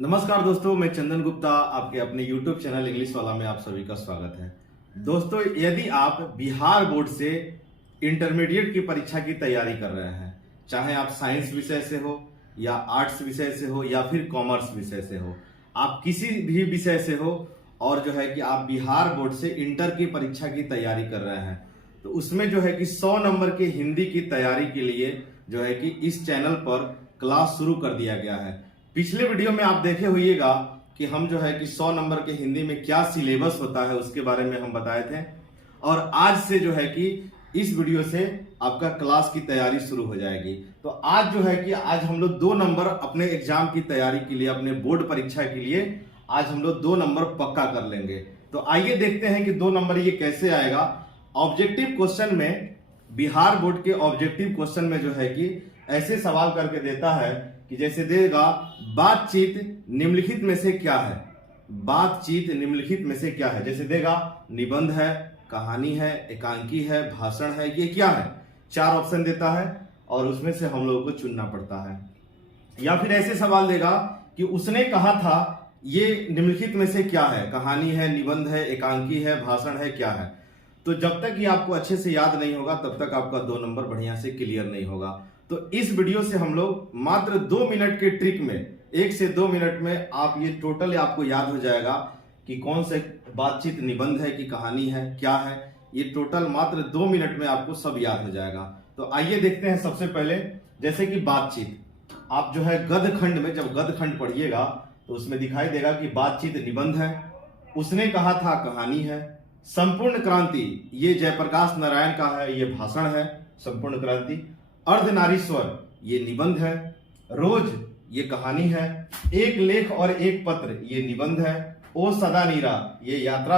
नमस्कार दोस्तों, मैं चंदन गुप्ता आपके अपने YouTube चैनल इंग्लिश वाला में आप सभी का स्वागत है। दोस्तों, यदि आप बिहार बोर्ड से इंटरमीडिएट की परीक्षा की तैयारी कर रहे हैं, चाहे आप साइंस विषय से हो या आर्ट्स विषय से हो या फिर कॉमर्स विषय से हो, आप किसी भी विषय से हो और जो है कि आप बिहार बोर्ड से इंटर की परीक्षा की तैयारी कर रहे हैं, तो उसमें जो है कि 100 नंबर के हिंदी की तैयारी के लिए जो है कि इस चैनल पर क्लास शुरू कर दिया गया है। पिछले वीडियो में आप देखे होइएगा कि हम जो है कि 100 नंबर के हिंदी में क्या सिलेबस होता है उसके बारे में हम बताए थे, और आज से जो है कि इस वीडियो से आपका क्लास की तैयारी शुरू हो जाएगी। तो आज जो है कि आज हम लोग 2 नंबर अपने एग्जाम की तैयारी के लिए, अपने बोर्ड परीक्षा के लिए आज हम लोग 2 नंबर पक्का कर लेंगे। तो आइए देखते हैं कि 2 नंबर ये कैसे आएगा। ऑब्जेक्टिव क्वेश्चन में, बिहार बोर्ड के ऑब्जेक्टिव क्वेश्चन में जो है कि ऐसे सवाल करके देता है कि जैसे देगा, बातचीत निम्नलिखित में से क्या है। बातचीत निम्नलिखित में से क्या है, जैसे देगा निबंध है, कहानी है, एकांकी है, भाषण है, ये क्या है। 4 ऑप्शन देता है और उसमें से हम लोगों को चुनना पड़ता है। या फिर ऐसे सवाल देगा कि उसने कहा था, ये निम्नलिखित में से क्या है, कहानी है, निबंध है, एकांकी है, भाषण है, क्या है। तो जब तक ये आपको अच्छे से याद नहीं होगा तब तक आपका 2 नंबर बढ़िया से क्लियर नहीं होगा। तो इस वीडियो से हम लोग मात्र 2 मिनट के ट्रिक में, 1 से 2 मिनट में आप ये टोटल आपको याद हो जाएगा कि कौन से बातचीत निबंध है कि कहानी है, क्या है। ये टोटल मात्र 2 मिनट में आपको सब याद हो जाएगा। तो आइए देखते हैं। सबसे पहले जैसे कि बातचीत, आप जो है गद्य खंड में जब गद्य खंड पढ़िएगा तो उसमें दिखाई देगा कि बातचीत निबंध है, उसने कहा था कहानी है, संपूर्ण क्रांति ये जयप्रकाश नारायण का है, ये भाषण है, संपूर्ण क्रांति। अर्धनारीश्वर ये निबंध है, रोज ये कहानी है, एक लेख और एक पत्र ये निबंध है, ओ सदा नीरा ये यात्रा,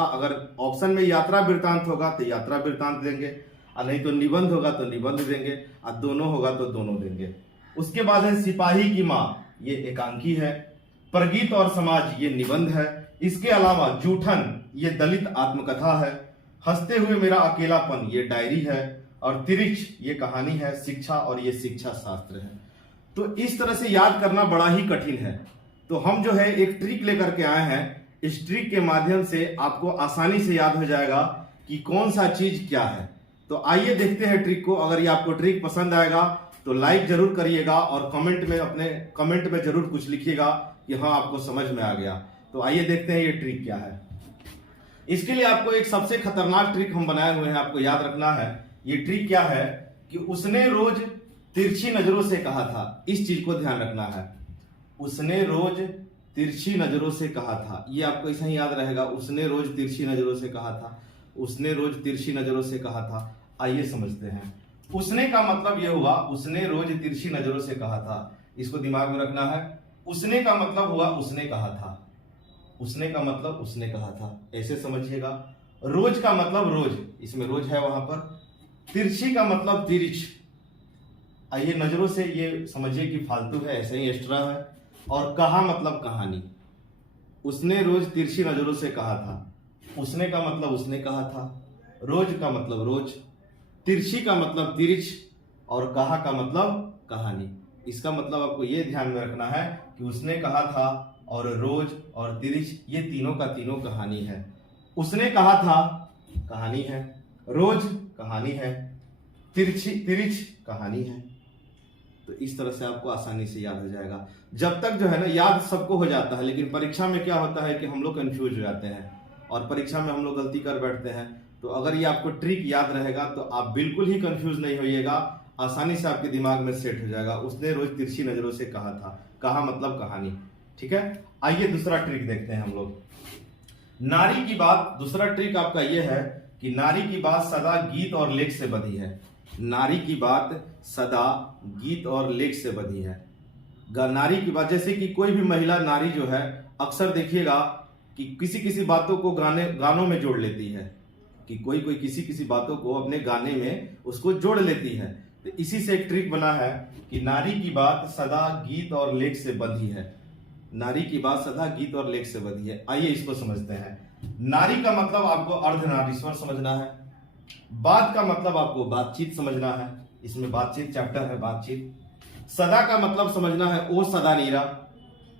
अगर ऑप्शन में यात्रा वृत्तांत होगा तो यात्रा वृत्तांत देंगे, और नहीं तो निबंध होगा तो निबंध देंगे, और दोनों होगा तो दोनों देंगे। उसके बाद है सिपाही की माँ, ये एकांकी है, प्रगीत और समाज ये निबंध है। इसके अलावा जूठन ये दलित आत्मकथा है, हंसते हुए मेरा अकेलापन ये डायरी है, और तिरिच ये कहानी है, शिक्षा और ये शिक्षा शास्त्र है। तो इस तरह से याद करना बड़ा ही कठिन है। तो हम जो है एक ट्रिक लेकर के आए हैं। इस ट्रिक के माध्यम से आपको आसानी से याद हो जाएगा कि कौन सा चीज क्या है। तो आइए देखते हैं ट्रिक को। अगर ये आपको ट्रिक पसंद आएगा तो लाइक जरूर करिएगा और कमेंट में, अपने कमेंट में जरूर कुछ लिखिएगा कि हाँ आपको समझ में आ गया। तो आइए देखते हैं ये ट्रिक क्या है। इसके लिए आपको एक सबसे खतरनाक ट्रिक हम बनाए हुए हैं, आपको याद रखना है। ये ट्रिक क्या है कि उसने रोज तिरछी नजरों से कहा था, इस चीज को ध्यान रखना है। उसने रोज तिरछी नजरों से कहा था, ये आपको ऐसा ही याद रहेगा। उसने रोज तिरछी नजरों से कहा था, उसने रोज तिरछी नजरों से कहा था। आइए समझते हैं। उसने का मतलब यह हुआ, उसने रोज तिरछी नजरों से कहा था, इसको दिमाग में रखना है। उसने का मतलब हुआ उसने कहा था, उसने का मतलब उसने कहा था, ऐसे समझिएगा। रोज का मतलब रोज, इसमें रोज है वहां पर। तिरछी का मतलब तिरछ, आइए नजरों से ये समझिए कि फालतू है, ऐसे ही एक्स्ट्रा है। और कहा मतलब कहानी, उसने रोज तिरछी नजरों से कहा था, उसने का मतलब उसने कहा था, रोज का मतलब रोज, तिरछी का मतलब तिरछ, और कहा का मतलब कहानी। इसका मतलब आपको ये ध्यान में रखना है कि उसने कहा था और रोज और तिरछ ये तीनों का तीनों कहानी है। उसने कहा था कहानी है, रोज कहानी है, तिरछ कहानी है। तो इस तरह से आपको आसानी से याद हो जाएगा। जब तक जो है ना, याद सबको हो जाता है, लेकिन परीक्षा में क्या होता है कि हम लोग कंफ्यूज हो जाते हैं और परीक्षा में हम लोग गलती कर बैठते हैं। तो अगर ये आपको ट्रिक याद रहेगा तो आप बिल्कुल ही कंफ्यूज नहीं होइएगा, आसानी से आपके दिमाग में सेट हो जाएगा। उसने रोज तिरछी नजरों से कहा था, कहा मतलब कहानी। ठीक है, आइए दूसरा ट्रिक देखते हैं हम लोग। नारी की बात, दूसरा ट्रिक आपका यह है कि नारी की बात सदा गीत और लेख से बंधी है। नारी की बात सदा गीत और लेख से बंधी है। नारी की बात, जैसे कि कोई भी महिला नारी जो है, अक्सर देखिएगा कि किसी किसी बातों को गानों में जोड़ लेती है, कि कोई कोई किसी बातों को अपने गाने में उसको जोड़ लेती है। तो इसी से एक ट्रिक बना है कि नारी की बात सदा गीत और लेख से बंधी है। नारी की बात सदा गीत और लेख से बंधी है। आइए इसको समझते हैं। नारी का मतलब आपको अर्धनारीश्वर समझना है। बात का मतलब आपको बातचीत समझना है, इसमें बातचीत चैप्टर है, बातचीत। सदा का मतलब समझना है ओ सदा नीरा,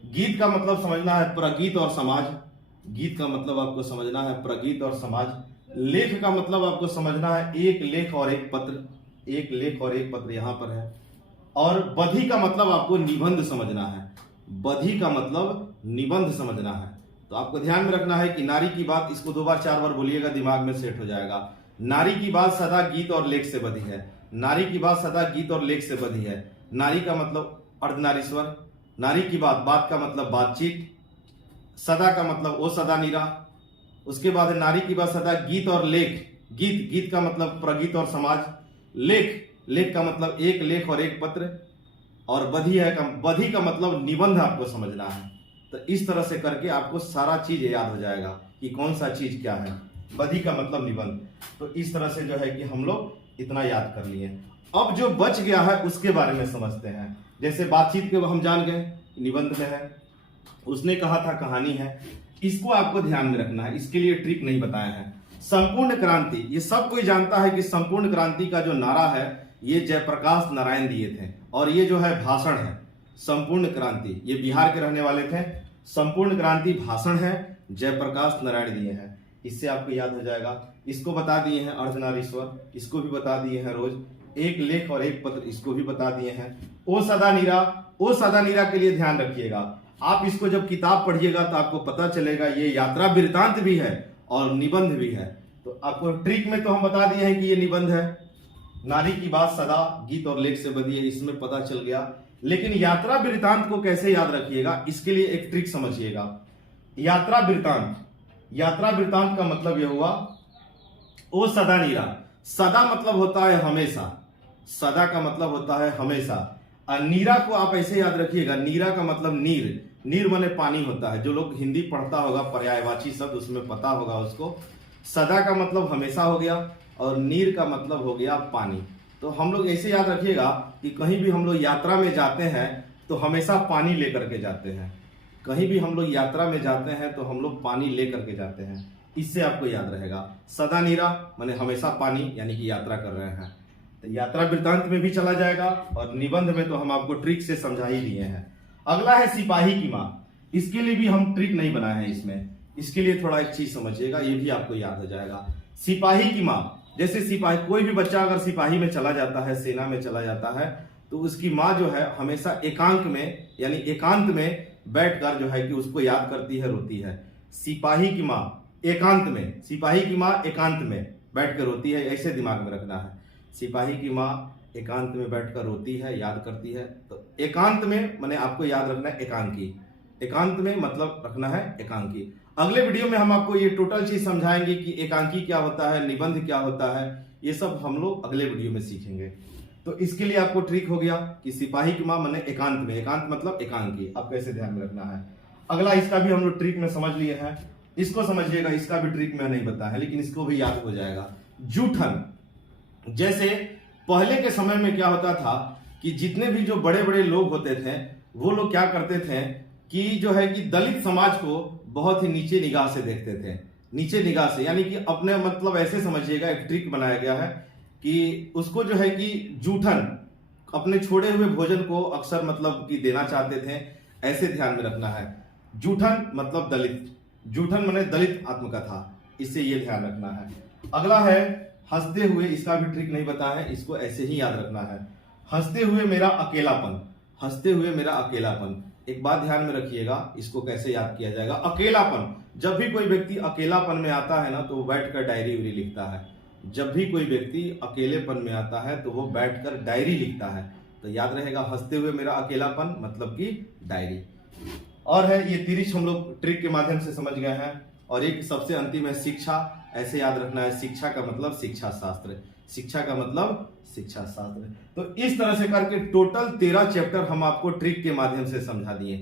गीत का मतलब समझना है प्रगीत और समाज। गीत का मतलब आपको समझना है प्रगीत और समाज। लेख का मतलब आपको समझना है एक लेख और एक पत्र। एक लेख और एक पत्र यहां पर है। और बधी का मतलब आपको निबंध समझना है। बधी का मतलब निबंध समझना है। तो आपको ध्यान में रखना है कि नारी की बात, इसको 2 बार 4 बार बोलिएगा, दिमाग में सेट हो जाएगा। नारी की बात सदा गीत और लेख से बधी है। नारी की बात सदा गीत और लेख से बधी है। नारी का मतलब अर्धनारीश्वर। नारी की बात, बात का मतलब बातचीत। सदा का मतलब ओ सदा नीरा। उसके बाद है नारी की बात सदा गीत और लेख। गीत, गीत का मतलब प्रगीत और समाज। लेख, लेख का मतलब एक लेख और एक पत्र। और बधी है का, बधी का मतलब निबंध आपको समझना है। तो इस तरह से करके आपको सारा चीज याद हो जाएगा कि कौन सा चीज क्या है। बधी का मतलब निबंध। तो इस तरह से जो है कि हम लोग इतना याद कर लिए। अब जो बच गया है उसके बारे में समझते हैं। जैसे बातचीत के हम जान गए निबंध में है, उसने कहा था कहानी है। इसको आपको ध्यान में रखना है, इसके लिए ट्रिक नहीं बताए हैं। संपूर्ण क्रांति, ये सब कोई जानता है कि संपूर्ण क्रांति का जो नारा है ये जयप्रकाश नारायण दिए थे। और ये जो है भाषण है संपूर्ण क्रांति, ये बिहार के रहने वाले थे। संपूर्ण क्रांति भाषण है, जयप्रकाश नारायण दिए हैं। इससे आपको याद हो जाएगा। इसको बता दिए हैं अर्धनारीश्वर, इसको भी बता दिए हैं रोज। एक लेख और एक पत्र, इसको भी बता दिए हैं। ओ सदा नीरा, ओ सदा नीरा के लिए ध्यान रखिएगा। आप इसको जब किताब पढ़िएगा तो आपको पता चलेगा ये यात्रा वृत्तांत भी है और निबंध भी है। तो आपको ट्रिक में तो हम बता दिए हैं कि ये निबंध है। नारी की बात सदा गीत और लेख से बधी है, इसमें पता चल गया। लेकिन यात्रा वृत्तांत को कैसे याद रखिएगा, इसके लिए एक ट्रिक समझिएगा। यात्रा वृत्तांत, यात्रा वृत्तांत का मतलब यह हुआ ओ सदा नीरा। सदा मतलब होता है हमेशा, सदा का मतलब होता है हमेशा। और नीरा को आप ऐसे याद रखिएगा, नीरा का मतलब नीर। नीर माने पानी होता है। जो लोग हिंदी पढ़ता होगा पर्यायवाची शब्द उसमें पता होगा उसको। सदा का मतलब हमेशा हो गया और नीर का मतलब हो गया पानी। तो हम लोग ऐसे याद रखिएगा कि कहीं भी हम लोग यात्रा में जाते हैं तो हमेशा पानी लेकर के जाते हैं। कहीं भी हम लोग यात्रा में जाते हैं तो हम लोग पानी लेकर के जाते हैं। इससे आपको याद रहेगा। सदा नीरा माने हमेशा पानी, यानी कि यात्रा कर रहे हैं। तो यात्रा वृत्तांत में भी चला जाएगा और निबंध में तो हम आपको ट्रिक से समझा ही दिए हैं। अगला है सिपाही की माँ। इसके लिए भी हम ट्रिक नहीं बनाए हैं इसमें। इसके लिए थोड़ा एक चीज समझिएगा, ये भी आपको याद हो जाएगा। सिपाही की माँ, जैसे सिपाही, कोई भी बच्चा अगर सिपाही में चला जाता है, सेना में चला जाता है, तो उसकी माँ जो है हमेशा एकांत में, यानी एकांत में बैठकर जो है कि उसको याद करती है, रोती है। सिपाही की माँ एकांत में, सिपाही की माँ एकांत में बैठकर रोती है, ऐसे दिमाग में रखना है। सिपाही की माँ एकांत में बैठकर रोती है, याद करती है। तो एकांत में माने आपको याद रखना है एकांकी। एकांत में मतलब रखना है एकांकी। अगले वीडियो में हम आपको ये टोटल चीज समझाएंगे कि एकांकी क्या होता है, निबंध क्या होता है, ये सब हम लोग अगले वीडियो में सीखेंगे। तो इसके लिए आपको ट्रिक हो गया कि सिपाही की माँ माने एकांत में, एकांत मतलब एकांकी, आपको ऐसे ध्यान में रखना है। अगला इसका भी हम लोग ट्रिक में समझ लिए हैं। इसको समझिएगा, इसका भी ट्रिक में नहीं बताया है लेकिन इसको भी याद हो जाएगा। जूठन, जैसे पहले के समय में क्या होता था कि जितने भी जो बड़े बड़े लोग होते थे वो लोग क्या करते थे कि जो है कि दलित समाज को बहुत ही नीचे निगाह से देखते थे। नीचे निगाह से यानी कि अपने मतलब ऐसे समझिएगा, एक ट्रिक बनाया गया है कि उसको जो है कि जूठन, अपने छोड़े हुए भोजन को अक्सर मतलब कि देना चाहते थे, ऐसे ध्यान में रखना है। जूठन मतलब दलित, जूठन माने दलित आत्मकथा, इससे ये ध्यान रखना है। अगला है हंसते हुए, इसका भी ट्रिक नहीं बताया है, इसको ऐसे ही याद रखना है। हंसते हुए मेरा अकेलापन, हंसते हुए मेरा अकेलापन। एक बात ध्यान में रखिएगा, इसको कैसे याद किया जाएगा। अकेलापन, जब भी कोई व्यक्ति अकेलापन में आता है ना तो वो बैठकर डायरी उरी लिखता है। जब भी कोई व्यक्ति अकेलेपन में आता है तो वो बैठकर डायरी लिखता है। तो याद रहेगा, हंसते हुए मेरा अकेलापन मतलब कि डायरी। और है ये तिरिच, हम लोग ट्रिक के माध्यम से समझ गए हैं। और एक सबसे अंतिम है शिक्षा, ऐसे याद रखना है। शिक्षा का मतलब शिक्षा शास्त्र, शिक्षा का मतलब शिक्षा शास्त्र। तो इस तरह से करके टोटल 13 चैप्टर हम आपको ट्रिक के माध्यम से समझा दिए।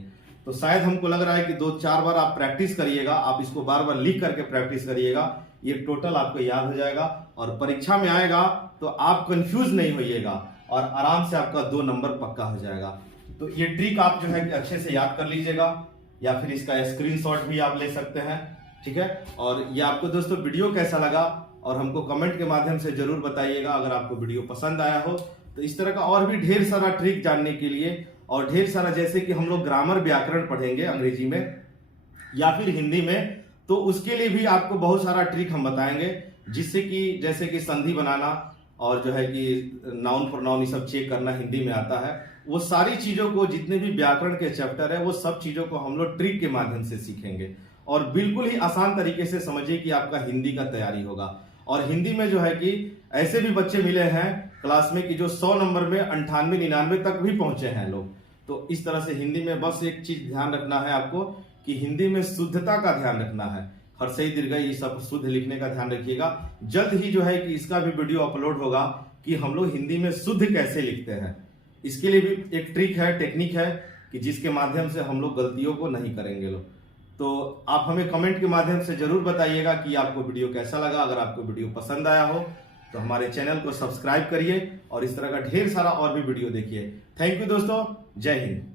तो शायद हमको लग रहा है कि 2-4 बार आप प्रैक्टिस करिएगा, आप इसको बार बार लिख करके प्रैक्टिस करिएगा, ये टोटल आपको याद हो जाएगा। और परीक्षा में आएगा तो आप कंफ्यूज नहीं होइएगा और आराम से आपका 2 नंबर पक्का हो जाएगा। तो ये ट्रिक आप जो है कि अच्छे से याद कर लीजिएगा, या फिर इसका स्क्रीनशॉट भी आप ले सकते हैं, ठीक है। और ये आपको दोस्तों वीडियो कैसा लगा और हमको कमेंट के माध्यम से जरूर बताइएगा। अगर आपको वीडियो पसंद आया हो तो इस तरह का और भी ढेर सारा ट्रिक जानने के लिए और ढेर सारा जैसे कि हम लोग ग्रामर व्याकरण पढ़ेंगे अंग्रेजी में या फिर हिंदी में, तो उसके लिए भी आपको बहुत सारा ट्रिक हम बताएंगे, जिससे कि जैसे कि संधि बनाना और जो है कि नाउन प्रोनाउन ये सब चेक करना हिंदी में आता है। वो सारी चीजों को, जितने भी व्याकरण के चैप्टर है, वो सब चीजों को हम लोग ट्रिक के माध्यम से सीखेंगे और बिल्कुल ही आसान तरीके से समझिए कि आपका हिंदी का तैयारी होगा। और हिंदी में जो है कि ऐसे भी बच्चे मिले हैं क्लास में कि जो 100 नंबर में 98 99 तक भी पहुंचे हैं लोग। तो इस तरह से हिंदी में बस एक चीज ध्यान रखना है आपको कि हिंदी में शुद्धता का ध्यान रखना है। हर्षई दीर्घई ये सब शुद्ध लिखने का ध्यान रखिएगा। जल्द ही जो है कि इसका भी वीडियो अपलोड होगा कि हम लोग हिंदी में शुद्ध कैसे लिखते हैं। इसके लिए भी एक ट्रिक है, टेक्निक है कि जिसके माध्यम से हम लोग गलतियों को नहीं करेंगे लोग। तो आप हमें कमेंट के माध्यम से जरूर बताइएगा कि आपको वीडियो कैसा लगा। अगर आपको वीडियो पसंद आया हो तो हमारे चैनल को सब्सक्राइब करिए और इस तरह का ढेर सारा और भी वीडियो देखिए। थैंक यू दोस्तों, जय हिंद।